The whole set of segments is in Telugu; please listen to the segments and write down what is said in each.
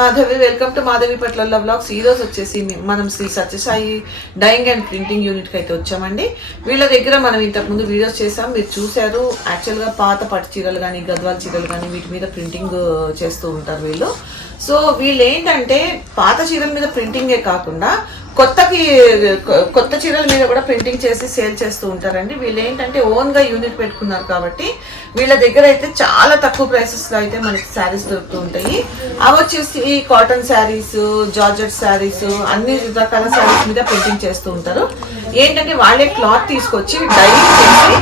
మాధవి వెల్కమ్ టు మాధవి పట్ల బ్లాగ్స్ ఈ రోజు వచ్చేసి మనం Sri Satyasai dyeing and printing యూనిట్కి అయితే వచ్చామండి. వీళ్ళ దగ్గర మనం ఇంతకు ముందు వీడియోస్ చేసాం మీరు చూశారు. యాక్చువల్గా పాత పట్టు చీరలు కానీ గద్వాల చీరలు కానీ వీటి మీద ప్రింటింగ్ uh, చేస్తూ ఉంటారు వీళ్ళు. సో వీళ్ళు ఏంటంటే పాత చీరల మీద ప్రింటింగే కాకుండా కొత్తకి కొత్త చీరల మీద కూడా ప్రింటింగ్ చేసి సేల్ చేస్తూ ఉంటారండి. వీళ్ళు ఏంటంటే ఓన్గా యూనిట్ పెట్టుకున్నారు కాబట్టి వీళ్ళ దగ్గర అయితే చాలా తక్కువ ప్రైసెస్లో అయితే మనకి శారీస్ దొరుకుతూ ఉంటాయి. అవి వచ్చేసి కాటన్ శారీస్ జార్జెట్ శారీస్ అన్ని రకాల శారీస్ మీద ప్రింటింగ్ చేస్తూ ఉంటారు. ఏంటంటే వాళ్ళే క్లాత్ తీసుకొచ్చి డై చేసి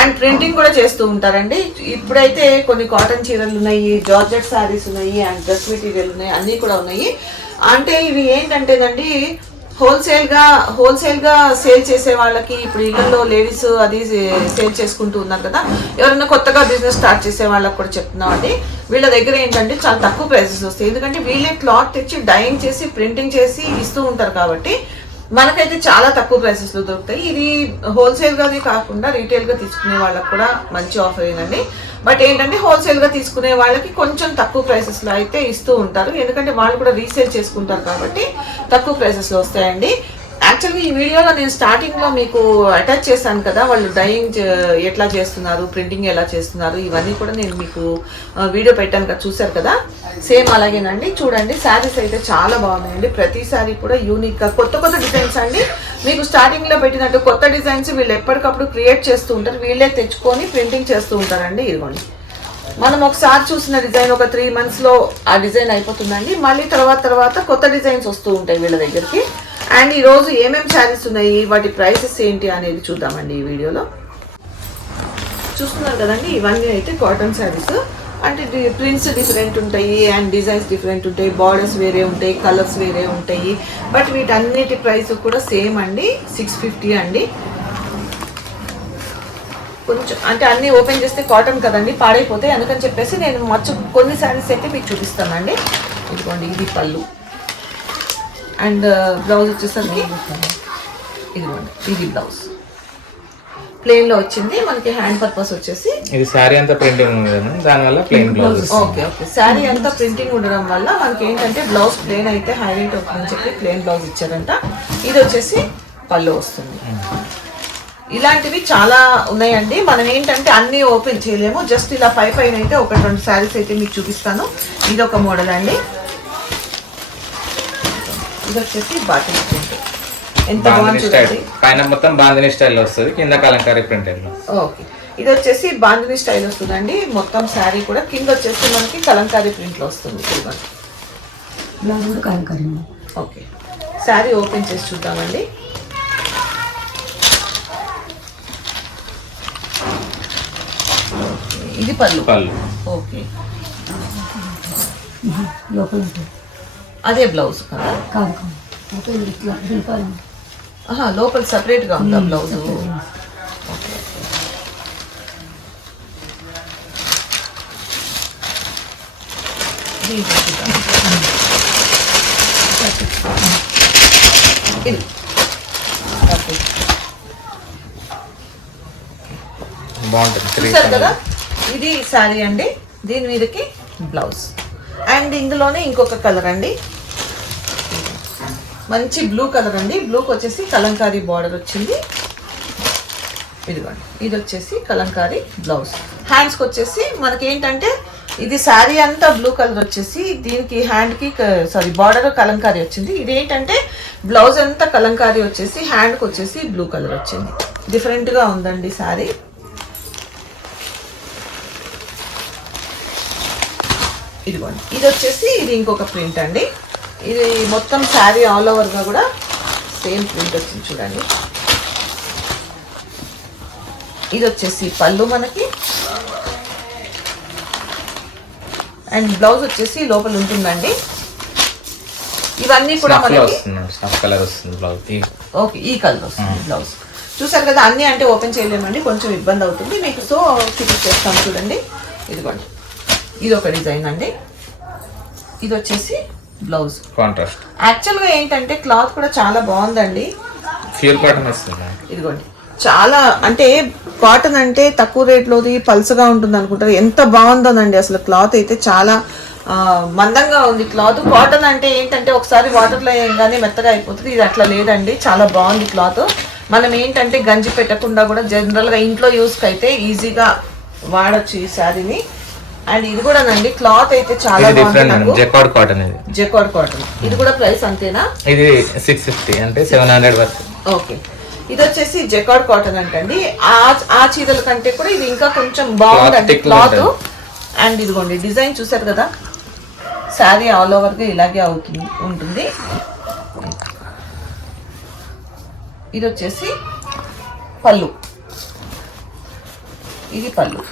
అండ్ ప్రింటింగ్ కూడా చేస్తూ ఉంటారండి. ఇప్పుడైతే కొన్ని కాటన్ చీరలు ఉన్నాయి జార్జెట్ శారీస్ ఉన్నాయి అండ్ డ్రెస్ మెటీరియల్ ఉన్నాయి అన్నీ కూడా ఉన్నాయి. అంటే ఇవి ఏంటంటేనండి హోల్సేల్గా హోల్సేల్గా సేల్ చేసే వాళ్ళకి ఇప్పుడు ఇళ్ళలో లేడీస్ అది సేల్ చేసుకుంటూ ఉన్నారు కదా. ఎవరైనా కొత్తగా బిజినెస్ స్టార్ట్ చేసే వాళ్ళకి కూడా చెప్తున్నామండి వీళ్ళ దగ్గర ఏంటంటే చాలా తక్కువ ప్రైసెస్ వస్తాయి. ఎందుకంటే వీళ్ళే క్లాత్ తెచ్చి డైయింగ్ చేసి ప్రింటింగ్ చేసి ఇస్తూ ఉంటారు కాబట్టి మనకైతే చాలా తక్కువ ప్రైసెస్లో దొరుకుతాయి. ఇది హోల్సేల్ గానే కాకుండా రీటైల్గా తీసుకునే వాళ్ళకి కూడా మంచి ఆఫర్ ఏనండి. బట్ ఏంటంటే హోల్సేల్గా తీసుకునే వాళ్ళకి కొంచెం తక్కువ ప్రైసెస్లో అయితే ఇస్తూ ఉంటారు. ఎందుకంటే వాళ్ళు కూడా రీసేల్ చేసుకుంటారు కాబట్టి తక్కువ ప్రైసెస్లో వస్తాయండి. యాక్చువల్గా ఈ వీడియోలో నేను స్టార్టింగ్లో మీకు అటాచ్ చేశాను కదా వాళ్ళు డైయింగ్ ఎట్లా చేస్తున్నారు ప్రింటింగ్ ఎలా చేస్తున్నారు ఇవన్నీ కూడా నేను మీకు వీడియో పెట్టాను కదా చూసారు కదా? సేమ్ అలాగేనండి. చూడండి శారీస్ అయితే చాలా బాగున్నాయండి. ప్రతి శారీ కూడా యూనిక్గా కొత్త కొత్త డిజైన్స్ అండి. మీకు స్టార్టింగ్లో పెట్టినట్టు కొత్త డిజైన్స్ వీళ్ళు ఎప్పటికప్పుడు క్రియేట్ చేస్తూ ఉంటారు. వీళ్ళే తెచ్చుకొని ప్రింటింగ్ చేస్తూ ఉంటారండి ఇదిగోండి. మనం ఒకసారి చూసిన డిజైన్ ఒక త్రీ మంత్స్లో ఆ డిజైన్ అయిపోతుందండి. మళ్ళీ తర్వాత తర్వాత కొత్త డిజైన్స్ వస్తూ ఉంటాయి వీళ్ళ దగ్గరికి. అండ్ ఈరోజు ఏమేమి శారీస్ ఉన్నాయి? వాటి ప్రైసెస్ ఏంటి అనేది చూద్దామండి ఈ వీడియోలో. చూస్తున్నారు కదండి ఇవన్నీ అయితే కాటన్ శారీస్ అంటే ప్రింట్స్ డిఫరెంట్ ఉంటాయి అండ్ డిజైన్స్ డిఫరెంట్ ఉంటాయి బార్డర్స్ వేరే ఉంటాయి కలర్స్ వేరే ఉంటాయి. బట్ వీటన్నిటి ప్రైస్ కూడా సేమ్ అండి సిక్స్ ఫిఫ్టీ అండి. కొంచెం అంటే అన్నీ ఓపెన్ చేస్తే కాటన్ కదండి పాడైపోతాయి. అందుకని చెప్పేసి నేను మచ్చ కొన్ని శారీస్ అయితే మీకు చూపిస్తానండి. ఇదిగోండి ఇది పళ్ళు. అండ్ బ్లౌజ్ వచ్చేసరికి ఇదిగోండి ఇది బ్లౌజ్ ప్లెయిన్లో వచ్చింది. మనకి హ్యాండ్ పర్పస్ వచ్చేసి ఇది శారీ అంతా ప్రింటింగ్ కదా దానివల్ల plain blouse okay okay saree అంతా ప్రింటింగ్ ఉండడం వల్ల మనకి ఏంటంటే బ్లౌజ్ ప్లెయిన్ అయితే హైలైట్ అవుతుందని చెప్పి ప్లెయిన్ బ్లౌజ్ ఇచ్చారంట. ఇది వచ్చేసి పళ్ళు వస్తుంది. ఇలాంటివి చాలా ఉన్నాయండి. మనం ఏంటంటే అన్ని ఓపెన్ చేయలేము. జస్ట్ ఇలా పై పైన అయితే ఒక రెండు శారీస్ అయితే మీకు చూపిస్తాను. ఇది ఒక మోడల్ అండి. ఇది వచ్చేసి బాటిల్ ప్రింట్. ఎంత బాగుంది చూడండి. పైన మొత్తం బాందిని స్టైల్ వస్తుంది కింద కలంకారీ ప్రింటెడ్లో ఓకే. ఇది వచ్చేసి బాందిని స్టైల్ వస్తుందండి. మొత్తం శారీ కూడా కింద వచ్చేసి మనకి కలంకారీ ప్రింట్లో వస్తుంది చూడండి బ్లౌజ్ కూడా కలంకారీ. ఓకే. శారీ ఓపెన్ చేసి చూద్దామండి. ఇది పళ్ళు. పళ్ళు. ఓకే. లోపల ఉంటుంది. అదే బ్లౌజ్ కదా? కాదు కాదు. లోపల ఇట్లా దీపాలు. ఆహా లోపల separate గా ఉందా బ్లౌజ్? ఇది బాగుంటుంది. కదా? ఇది శారీ అండి. దీని మీదకి బ్లౌజ్. అండ్ ఇందులోనే ఇంకొక కలర్ అండి. మంచి బ్లూ కలర్ అండి. బ్లూకి వచ్చేసి కలంకారీ బార్డర్ వచ్చింది. ఇదిగోండి. ఇది వచ్చేసి కలంకారీ బ్లౌజ్. హ్యాండ్స్కి వచ్చేసి మనకి ఏంటంటే ఇది శారీ అంతా బ్లూ కలర్ వచ్చేసి దీనికి హ్యాండ్కి సారీ బార్డర్ కలంకారీ వచ్చింది. ఇది ఏంటంటే బ్లౌజ్ అంతా కలంకారీ వచ్చేసి హ్యాండ్కి వచ్చేసి బ్లూ కలర్ వచ్చింది. డిఫరెంట్గా ఉందండి శారీ. ఇదిగోండి. ఇది వచ్చేసి ఇది ఇంకొక ప్రింట్ అండి. ఇది మొత్తం శారీ ఆల్ ఓవర్గా కూడా సేమ్ ప్రింట్ వచ్చింది చూడండి. ఇది వచ్చేసి పళ్ళు మనకి. అండ్ బ్లౌజ్ వచ్చేసి లోపల ఉంటుందండి. ఇవన్నీ కూడా మనకి కలర్ వస్తుంది బ్లౌజ్ ఓకే ఈ కలర్ వస్తుంది బ్లౌజ్ చూసారు కదా అన్నీ అంటే ఓపెన్ చేయలేమండి కొంచెం ఇబ్బంది అవుతుంది. మీకు సో చూపించేస్తాను చూడండి. ఇదిగోండి. ఇది ఒక డిజైన్ అండి. ఇది వచ్చేసి బ్లౌజ్ కాంట్రాస్ట్ యాక్చువల్గా ఏంటంటే క్లాత్ కూడా చాలా బాగుందండి. ప్యూర్ కాటన్ వస్తుంది ఇదిగోండి. చాలా అంటే కాటన్ అంటే తక్కువ రేట్లోది పల్సగా ఉంటుంది అనుకుంటారు. ఎంత బాగుందోనండి అసలు క్లాత్ అయితే చాలా మందంగా ఉంది క్లాత్ కాటన్ అంటే ఏంటంటే ఒకసారి వాటర్లో వేయగానే మెత్తగా అయిపోతుంది. ఇది అట్లా లేదండి. చాలా బాగుంది క్లాత్ మనం ఏంటంటే గంజి పెట్టకుండా కూడా జనరల్గా ఇంట్లో యూస్కి అయితే ఈజీగా వాడచ్చు ఈ శారీని. అండ్ ఇది కూడా నండి క్లాత్ అయితే చాలా డిఫరెంట్ జెకార్డ్ కాటన్ ఇది. జెకార్డ్ కాటన్ ఇది కూడా ప్రైస్ అంతేనా? ఇది సిక్స్ ఫిఫ్టీ అంటే సెవెన్ హండ్రెడ్ వస్తుంది ఓకే ఇది వచ్చేసి జెకార్డ్ కాటన్ అంటండి. ఆ ఆ చీరల కంటే కూడా ఇది ఇంకా కొంచెం బాగుందండి క్లాత్. అండ్ ఇదిగోండి డిజైన్ చూసారు కదా? శారీ ఆల్ ఓవర్గా ఇలాగే అవుతుంది ఉంటుంది. ఇది వచ్చేసి పళ్ళు. ఇది పళ్ళు.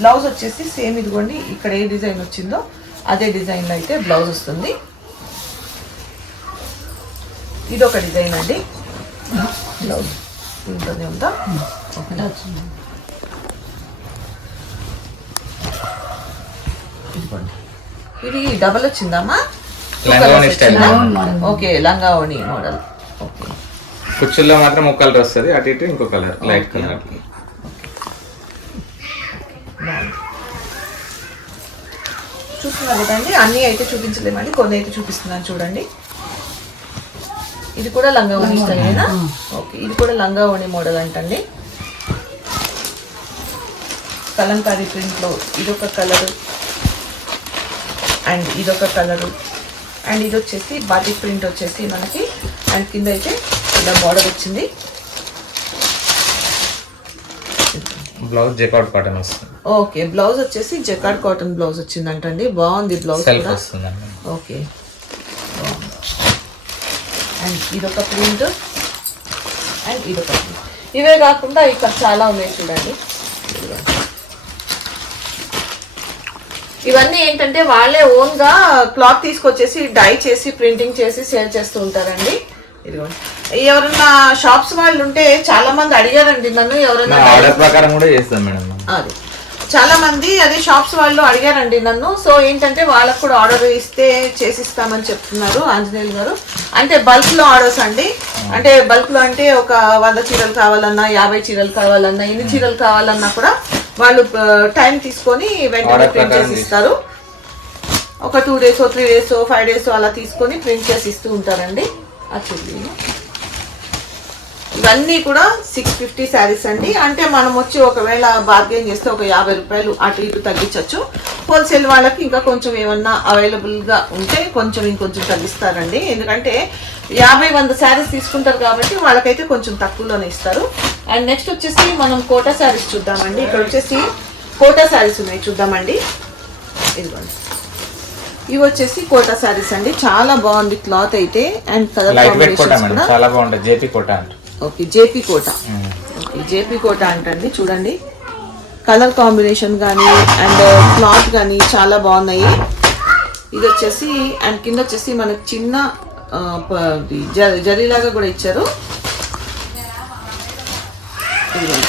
బ్లౌజ్ వచ్చేసి సేమ్ ఇదిగోండి ఇక్కడ ఏ డిజైన్ వచ్చిందో అదే డిజైన్లో అయితే బ్లౌజ్ వస్తుంది. ఇది ఒక డిజైన్ అండి. బ్లౌజ్ ఇంట్లోనే ఉందా? ఇది డబల్ వచ్చిందమ్మా ఓకే లంగావణి మోడల్. ఓకే. కుర్చీల్లో మాత్రం ఒక కలర్ వస్తుంది అటు ఇటు ఇంకో కలర్ లైట్ కలర్. చూస్తున్నారు కదండి. అన్నీ అయితే చూపించలేమండి. కొన్ని అయితే చూపిస్తున్నాను చూడండి. ఇది కూడా లంగావణి స్టైలేనా ఓకే. ఇది కూడా లంగావణి మోడల్ అంటండి. కలంకారీ ప్రింట్లో ఇదొక కలరు. అండ్ ఇదొక కలరు. అండ్ ఇది వచ్చేసి బాటిక్ ప్రింట్ వచ్చేసి మనకి అండ్ కింద అయితే ఇలా బార్డర్ వచ్చింది. బ్లౌజ్ జెకార్డ్ కాటన్ వస్తుంది. ఓకే బ్లౌజ్ వచ్చేసి జకార్డ్ కాటన్ బ్లౌజ్ వచ్చిందంటండి. బాగుంది బ్లౌజ్ సెల్ఫ్ కూడా. వస్తుంది అండి ఓకే. అండ్ ఇదొక ప్రింట్. అండ్ ఇదొక ప్రింట్. ఇవే కాకుండా ఇక్కడ చాలా ఉన్నాయి చూడండి. ఇవన్నీ ఏంటంటే వాళ్ళే ఓన్గా క్లాత్ తీసుకొచ్చేసి డై చేసి ప్రింటింగ్ చేసి సేల్ చేస్తూ ఉంటారండి. ఇదిగోండి. ఎవరన్నా షాప్స్ వాళ్ళు ఉంటే చాలా మంది అడిగారండి నన్ను ఎవరన్నా ఆర్డర్ ప్రకారం కూడా చేస్తాం మేడం. అది. చాలా మంది అదే షాప్స్ వాళ్ళు అడిగారండి నన్ను. సో ఏంటంటే వాళ్ళకు కూడా ఆర్డర్ ఇస్తే చేసిస్తామని చెప్తున్నారు ఆంజనేయులు గారు. అంటే బల్క్లో ఆర్డర్స్ అండి. అంటే బల్క్లో అంటే ఒక వంద చీరలు కావాలన్నా యాభై చీరలు కావాలన్నా ఎన్ని చీరలు కావాలన్నా కూడా వాళ్ళు టైం తీసుకొని వెంటనే ప్రింట్ చేసి ఇస్తారు ఒక two days three days five days అలా తీసుకొని ప్రింట్ చేసి ఇస్తూ ఉంటారండి అది ఇవన్నీ కూడా సిక్స్ ఫిఫ్టీ శారీస్ అండి. అంటే మనం వచ్చి ఒకవేళ బార్గెన్ చేస్తే ఒక యాభై రూపాయలు అటు ఇటు తగ్గించవచ్చు హోల్సేల్ వాళ్ళకి ఇంకా కొంచెం ఏమన్నా అవైలబుల్గా ఉంటే కొంచెం ఇంకొంచెం తగ్గిస్తారండి. ఎందుకంటే యాభై వంద శారీస్ తీసుకుంటారు కాబట్టి వాళ్ళకైతే కొంచెం తక్కువలోనే ఇస్తారు. అండ్ నెక్స్ట్ వచ్చేసి మనం కోటా శారీస్ చూద్దామండి. ఇక్కడ వచ్చేసి కోటా శారీస్ ఉన్నాయి చూద్దామండి. ఇదిగోండి. ఇవి వచ్చేసి కోటా శారీస్ అండి. చాలా బాగుంది క్లాత్ అయితే. And colour combinations madam. కూడా. చాలా బాగుంటుంది జేపీ కోట అంట okay JP Kota. Okay JP Kota అంటండి చూడండి. కలర్ కాంబినేషన్ కానీ అండ్ క్లాత్ కానీ చాలా బాగున్నాయి. ఇది వచ్చేసి అండ్ కింద వచ్చేసి మనకి చిన్న జరీలాగా కూడా ఇచ్చారు.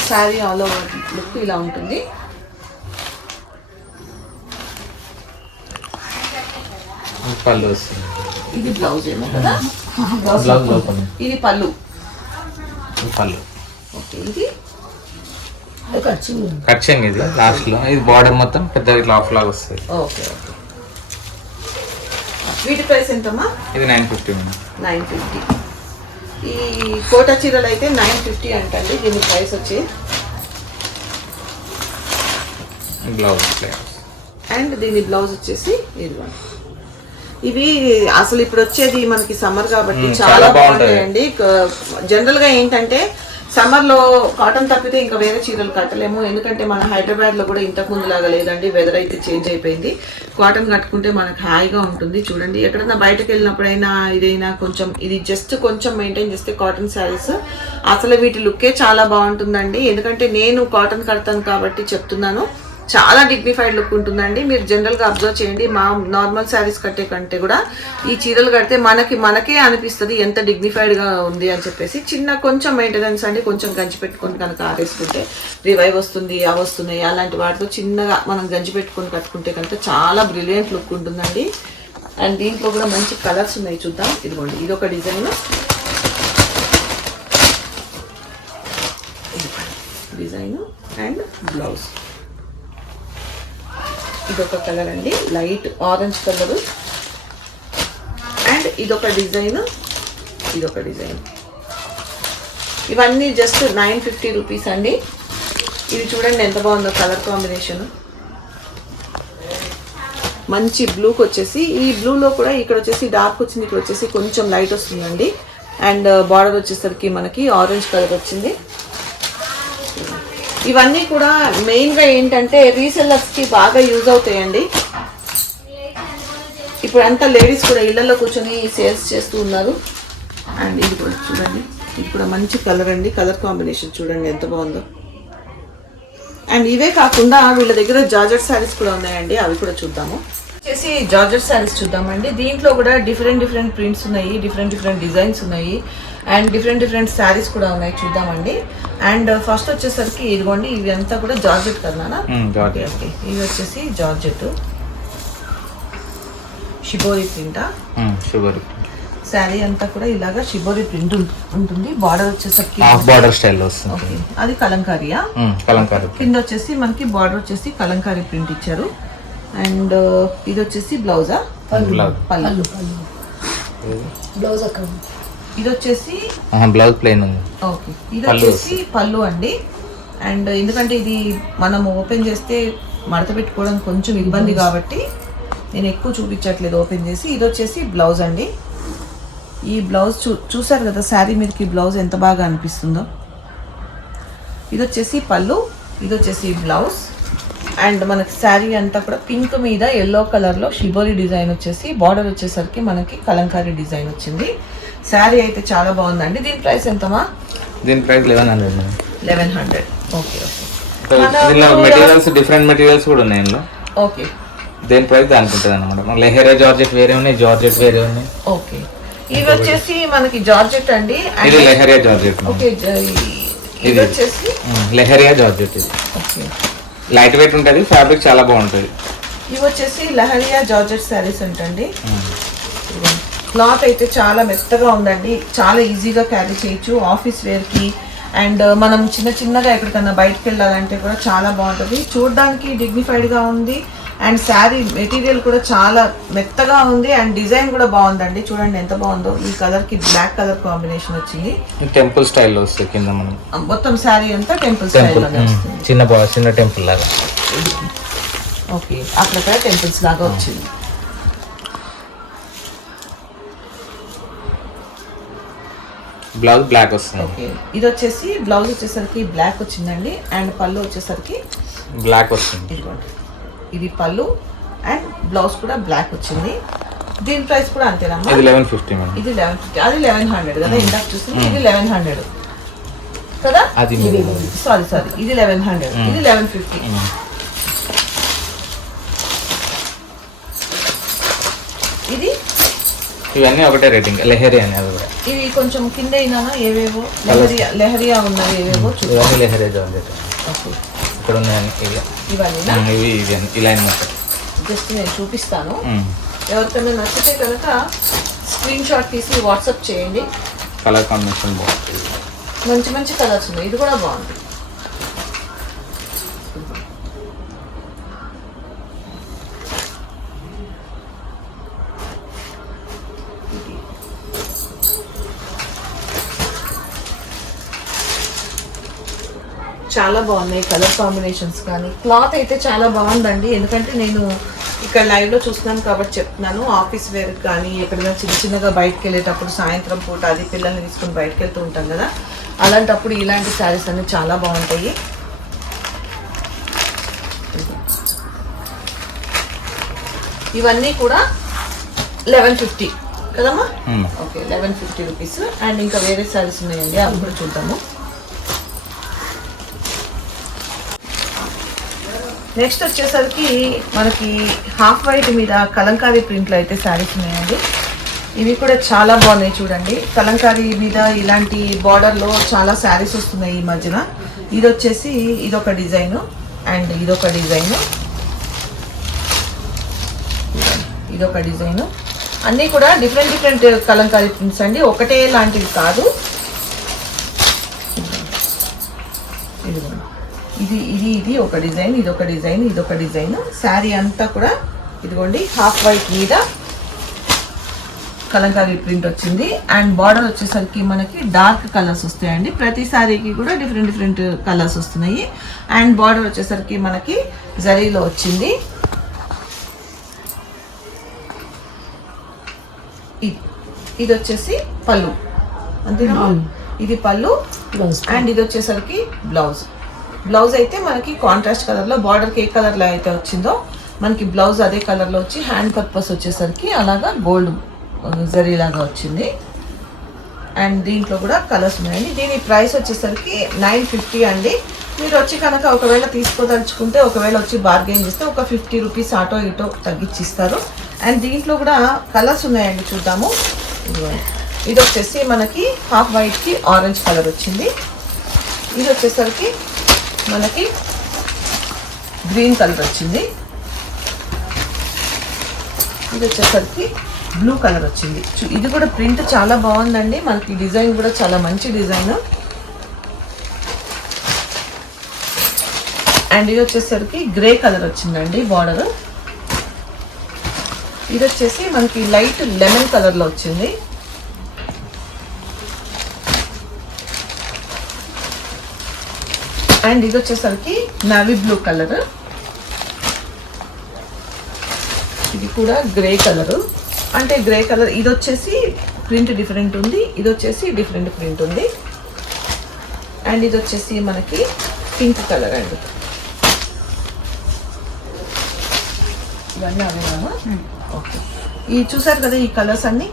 శారీ ఆల్ ఓవర్ లుక్ ఇలా ఉంటుంది. ఇది బ్లౌజ్ ఏమో కదా? ఇది పళ్ళు. పళ్ళు. ఓకే ఇది? కట్చింగ్ ఇది లాస్ట్లో ఇది బార్డర్ మొత్తం పెద్ద ఇట్లా ఆఫ్ లాగా వస్తుంది. Okay okay. వీటి ప్రైస్ ఎంతమ్మా? ఇది నైన్ ఫిఫ్టీ నైన్ ఫిఫ్టీ. ఈ కోట చీరలు అయితే నైన్ ఫిఫ్టీ అంటండి దీని ప్రైస్ వచ్చి. బ్లౌజ్ అండ్ దీని బ్లౌజ్ వచ్చేసి ఇది ఇవి అసలు ఇప్పుడు వచ్చేది మనకి సమ్మర్ కాబట్టి చాలా చాలా బాగుంటాయి. బాగుంటాయండి జనరల్గా ఏంటంటే సమ్మర్లో కాటన్ తప్పితే ఇంకా వేరే చీరలు కట్టలేము. ఎందుకంటే మన హైదరాబాద్లో కూడా ఇంతకు ముందు లాగా లేదండి. వెదర్ అయితే చేంజ్ అయిపోయింది. కాటన్ కట్టుకుంటే మనకు హాయిగా ఉంటుంది. చూడండి ఎక్కడన్నా బయటకు వెళ్ళినప్పుడైనా ఇదైనా కొంచెం ఇది జస్ట్ కొంచెం మెయింటైన్ చేస్తే కాటన్ శారీస్ అసలు వీటి లుక్కే చాలా బాగుంటుందండి. ఎందుకంటే నేను కాటన్ కడతాను కాబట్టి చెప్తున్నాను. చాలా డిగ్నిఫైడ్ లుక్ ఉంటుందండి. మీరు జనరల్గా అబ్జర్వ్ చేయండి. మా నార్మల్ శారీస్ కట్టే కంటే కూడా ఈ చీరలు కడితే మనకి మనకే అనిపిస్తుంది ఎంత డిగ్నిఫైడ్గా ఉంది అని చెప్పేసి. చిన్న కొంచెం మెయింటెనెన్స్ అండి. కొంచెం గంజి పెట్టుకొని కనుక ఆరేసుకుంటే రివైవ్ వస్తుంది అవి వస్తున్నాయి. అలాంటి వాటితో చిన్నగా మనం గంజి పెట్టుకొని కట్టుకుంటే కనుక చాలా బ్రిలియంట్ లుక్ ఉంటుందండి. అండ్ దీంట్లో కూడా మంచి కలర్స్ ఉన్నాయి చూద్దాం. ఇదిగోండి ఇది ఒక డిజైన్ డిజైన్ అండ్ బ్లౌజ్ ఇదొక కలర్ అండి. లైట్ ఆరెంజ్ కలర్ అండ్ ఇదొక డిజైన్ ఇదొక డిజైన్ ఇవన్నీ జస్ట్ నైన్ ఫిఫ్టీ రూపీస్ అండి. ఇది చూడండి ఎంత బాగుందో కలర్ కాంబినేషన్ మంచి బ్లూకి వచ్చేసి ఈ బ్లూలో కూడా ఇక్కడ వచ్చేసి డార్క్ వచ్చింది ఇక్కడ వచ్చేసి కొంచెం లైట్ వస్తుందండి. అండ్ బార్డర్ uh, వచ్చేసరికి మనకి ఆరెంజ్ కలర్ వచ్చింది. ఇవన్నీ కూడా మెయిన్గా ఏంటంటే రీసెల్లర్స్కి బాగా యూజ్ అవుతాయండి. ఇప్పుడు అంతా లేడీస్ కూడా ఇళ్ళలో కూర్చొని సేల్స్ చేస్తూ ఉన్నారు. అండ్ ఇది కూడా చూడండి. ఇది కూడా మంచి కలర్ అండి. కలర్ కాంబినేషన్ చూడండి ఎంత బాగుందో. అండ్ ఇవే కాకుండా వీళ్ళ దగ్గర జార్జెట్ శారీస్ కూడా ఉన్నాయండి. అవి కూడా చూద్దాము. వచ్చేసి జార్జెట్ శారీస్ చూద్దామండి. దీంట్లో కూడా డిఫరెంట్ డిఫరెంట్ ప్రింట్స్ ఉన్నాయి డిఫరెంట్ డిఫరెంట్ డిజైన్స్ ఉన్నాయి. అండ్ డిఫరెంట్ డిఫరెంట్ శారీస్ కూడా ఉన్నాయి చూద్దామండి. అండ్ ఫస్ట్ వచ్చేసరికి ఇదిగోండి ఇవి అంతా కూడా జార్జెట్. ఓకే ఇది వచ్చేసి జార్జెట్. షిబోరి ప్రింటా షుగర్ శారీ అంతా కూడా ఇలాగా షిబోరి ప్రింట్ ఉంటుంది. బార్డర్ వచ్చేసరికి బార్డర్ స్టైల్లో వస్తుంది. అది కలంకారియా? కలంకారీ కింద వచ్చేసి మనకి బార్డర్ వచ్చేసి కలంకారీ ప్రింట్ ఇచ్చారు. అండ్ ఇది వచ్చేసి బ్లౌజా? పళ్ళు. బ్లౌజ్. అక్కడ. ఇది వచ్చేసి బ్లౌజ్ ప్లెయిన్ ఉంది. ఓకే. ఇది వచ్చేసి పళ్ళు అండి. అండ్ ఎందుకంటే ఇది మనం ఓపెన్ చేస్తే మడత పెట్టుకోవడం కొంచెం ఇబ్బంది కాబట్టి నేను ఎక్కువ చూపించట్లేదు ఓపెన్ చేసి. ఇది వచ్చేసి బ్లౌజ్ అండి. ఈ బ్లౌజ్ చూ చూసారు కదా శారీ మీదకి బ్లౌజ్ ఎంత బాగా అనిపిస్తుందో? ఇది వచ్చేసి పళ్ళు. ఇది వచ్చేసి బ్లౌజ్. అండ్ మనకి శారీ అంతా కూడా పింక్ మీద ఎల్లో కలర్లో షిబోరి డిజైన్ వచ్చేసి బార్డర్ వచ్చేసరికి మనకి కలంకారీ డిజైన్ వచ్చింది. శారీ అయితే చాలా బాగుందండి. దీని ప్రైస్ ఎంతమా దీని price eleven hundred eleven hundred okay okay materials different materials కూడా ఉన్నాయి ఇందులో. ఓకే దేని ప్రైస్ దానికి ఉంటుంది అనమాట లెహెరా జార్జెట్ వేరే ఉన్నాయి జార్జెట్ వేరే ఉన్నాయి. ఓకే ఇవి వచ్చేసి మనకి జార్జెట్ అండి. ఇది లెహరియా జార్జెట్ ఓకే ఇది. వచ్చేసి లెహరియా జార్జెట్ ఇది. ఓకే లైట్ వెయిట్ ఉంటుంది ఫ్యాబ్రిక్ చాలా బాగుంటుంది. ఇవి వచ్చేసి లహరియా జార్జెట్ శారీస్ అంటండి. క్లాత్ అయితే చాలా మెత్తగా ఉందండి. చాలా ఈజీగా క్యారీ చేయొచ్చు ఆఫీస్ వేర్కి. అండ్ మనం చిన్న చిన్నగా ఎక్కడికన్నా బయటకు వెళ్ళాలంటే కూడా చాలా బాగుంటుంది. చూడడానికి డిగ్నిఫైడ్గా ఉంది. అండ్ శారీ మెటీరియల్ కూడా చాలా మెత్తగా ఉంది అండ్ డిజైన్ కూడా బాగుందండి. చూడండి ఎంత బాగుందో. ఈ కలర్కి బ్లాక్ కలర్ కాంబినేషన్ వచ్చింది. టెంపుల్ స్టైల్లో వస్తుంది కింద మనం. మొత్తం శారీ అంతా టెంపుల్ వస్తుంది. చిన్న చిన్న టెంపుల్ లాగా. ఓకే. అక్కడ టెంపుల్స్ లాగా వచ్చింది. బ్లౌజ్ బ్లాక్ వస్తుంది. ఓకే. ఇది వచ్చేసి బ్లౌజ్ వచ్చేసరికి బ్లాక్ వచ్చిందండి. అండ్ పళ్ళు వచ్చేసరికి బ్లాక్ వస్తుంది. ఇదిగోండి. ఇది పళ్ళు అండ్ బ్లౌజ్ కూడా బ్లాక్ వచ్చింది. దీని ప్రైస్ కూడా అంతేనమ్మా ఇది లెవెన్ ఫిఫ్టీ ఇది లెవెన్ ఫిఫ్టీ అది లెవెన్ హండ్రెడ్ కదా? ఇందాక చూస్తుంది ఇది లెవెన్ హండ్రెడ్ కదా? అది సారీ సారీ. ఇది లెవెన్ హండ్రెడ్ ఇది లెవెన్ ఫిఫ్టీ ఇది? ఇవన్నీ ఒకటే రేటింగ్. లెహరీ అని అది కూడా. ఇవి కొంచెం కింద అయినా ఏవేవో? లెహరియా లెహరియా ఉన్నాయి ఏవేవో చూ ఇవన్నీ లెహరీ జార్జెట్ ఓకే. ఇక్కడ ఉన్నాయని ఇవి. ఇవన్నీ. ఇలా జస్ట్ నేను చూపిస్తాను. ఎవరికైనా నచ్చితే కనుక స్క్రీన్ షాట్ తీసి వాట్సాప్ చేయండి. కలర్ కాంబినేషన్ బాగుంటుంది. మంచి మంచి కలర్స్ ఉన్నాయి. ఇది కూడా బాగుంది. చాలా బాగున్నాయి కలర్ కాంబినేషన్స్ కానీ. క్లాత్ అయితే చాలా బాగుందండి. ఎందుకంటే నేను ఇక్కడ live లో చూస్తున్నాను కాబట్టి చెప్తున్నాను. ఆఫీస్ వేర్ కానీ ఎక్కడైనా చిన్న చిన్నగా బయటకు వెళ్ళేటప్పుడు సాయంత్రం పూట అది పిల్లల్ని తీసుకుని బయటకు వెళ్తూ ఉంటాం కదా. అలాంటప్పుడు ఇలాంటి శారీస్ అన్ని చాలా బాగుంటాయి. ఇవన్నీ కూడా లెవెన్ ఫిఫ్టీ కదమ్మా. Okay eleven fifty rupees and ఇంకా వేరే శారీస్ ఉన్నాయండి. అవి కూడా చూద్దాము. నెక్స్ట్ వచ్చేసరికి మనకి హాఫ్ వైట్ మీద కలంకారీ ప్రింట్లు అయితే శారీస్ ఉన్నాయండి. ఇవి కూడా చాలా బాగున్నాయి చూడండి. కలంకారీ మీద ఇలాంటి బార్డర్లో చాలా శారీస్ వస్తున్నాయి ఈ మధ్యన. ఇది వచ్చేసి ఇదొక డిజైన్ అండ్ ఇదొక డిజైన్. ఇదొక డిజైన్. అన్నీ కూడా డిఫరెంట్ డిఫరెంట్ కలంకారీ ప్రింట్స్ అండి. ఒకటే లాంటివి కాదు. ఇదిగోండి. ఇది ఇది ఇది ఒక డిజైన్ ఇది ఒక డిజైన్ ఇది ఒక డిజైన్. శారీ అంతా కూడా ఇదిగోండి హాఫ్ వైట్ మీద కలంకారీ ప్రింట్ వచ్చింది. అండ్ బార్డర్ వచ్చేసరికి మనకి డార్క్ కలర్స్ వస్తాయండి. ప్రతి సారీకి కూడా డిఫరెంట్ డిఫరెంట్ కలర్స్ వస్తున్నాయి. అండ్ బార్డర్ వచ్చేసరికి మనకి జరీలో వచ్చింది. ఇది ఇది వచ్చేసి పళ్ళు. అంతేనా? ఇది పళ్ళు. అండ్ ఇది వచ్చేసరికి బ్లౌజ్ బ్లౌజ్ అయితే మనకి కాంట్రాస్ట్ కలర్లో బార్డర్కి ఏ కలర్లో అయితే వచ్చిందో మనకి బ్లౌజ్ అదే కలర్లో వచ్చి హ్యాండ్ పర్పస్ వచ్చేసరికి అలాగా గోల్డ్ జరీ లాగా వచ్చింది. అండ్ దీంట్లో కూడా కలర్స్ ఉన్నాయండి. దీని ప్రైస్ వచ్చేసరికి నైన్ ఫిఫ్టీ అండి. మీరు వచ్చి కనుక ఒకవేళ తీసుకోదలుచుకుంటే ఒకవేళ వచ్చి బార్గెన్ చేస్తే ఒక ఫిఫ్టీ రూపీస్ ఆటో ఇటో తగ్గించిస్తారు. అండ్ దీంట్లో కూడా కలర్స్ ఉన్నాయండి చూద్దాము. ఇది వచ్చేసి మనకి హాఫ్ వైట్కి ఆరెంజ్ కలర్ వచ్చింది. ఇది వచ్చేసరికి మనకి గ్రీన్ కలర్ వచ్చింది. ఇది వచ్చేసరికి బ్లూ కలర్ వచ్చింది. ఇది కూడా ప్రింట్ చాలా బాగుందండి. మనకి డిజైన్ కూడా చాలా మంచి డిజైన్. అండ్ ఇది వచ్చేసరికి గ్రే కలర్ వచ్చిందండి బార్డర్. ఇది వచ్చేసి మనకి లైట్ లెమన్ కలర్లో వచ్చింది. అండ్ ఇది వచ్చేసరికి నావీ బ్లూ కలర్ ఇది కూడా గ్రే కలర్ అంటే గ్రే కలర్ ఇది వచ్చేసి ప్రింట్ డిఫరెంట్ ఉంది ఇది వచ్చేసి డిఫరెంట్ ప్రింట్ ఉంది. అండ్ ఇది వచ్చేసి మనకి పింక్ కలర్ అండి. ఇవన్నీ అవేనా ఓకే ఈ చూసారు కదా ఈ కలర్స్ అన్ని?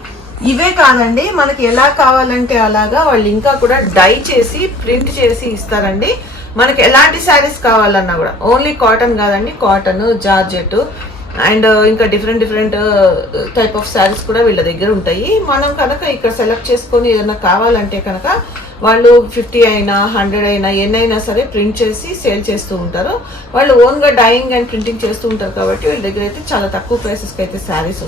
ఇవే కాదండి మనకి ఎలా కావాలంటే అలాగా వాళ్ళు ఇంకా కూడా డై చేసి ప్రింట్ చేసి ఇస్తారండి. మనకి ఎలాంటి శారీస్ కావాలన్నా కూడా ఓన్లీ కాటన్ కాదండి కాటన్ జార్జెట్ అండ్ uh, ఇంకా different different type of saris కూడా వీళ్ళ దగ్గర ఉంటాయి. మనం కనుక ఇక్కడ సెలెక్ట్ చేసుకొని ఏదైనా కావాలంటే కనుక వాళ్ళు ఫిఫ్టీ అయినా హండ్రెడ్ అయినా ఎన్నైనా సరే ప్రింట్ చేసి సేల్ చేస్తూ ఉంటారు. వాళ్ళు ఓన్గా డైయింగ్ అండ్ ప్రింటింగ్ చేస్తూ ఉంటారు కాబట్టి వీళ్ళ దగ్గర అయితే చాలా తక్కువ ప్రైసెస్కి అయితే శారీస్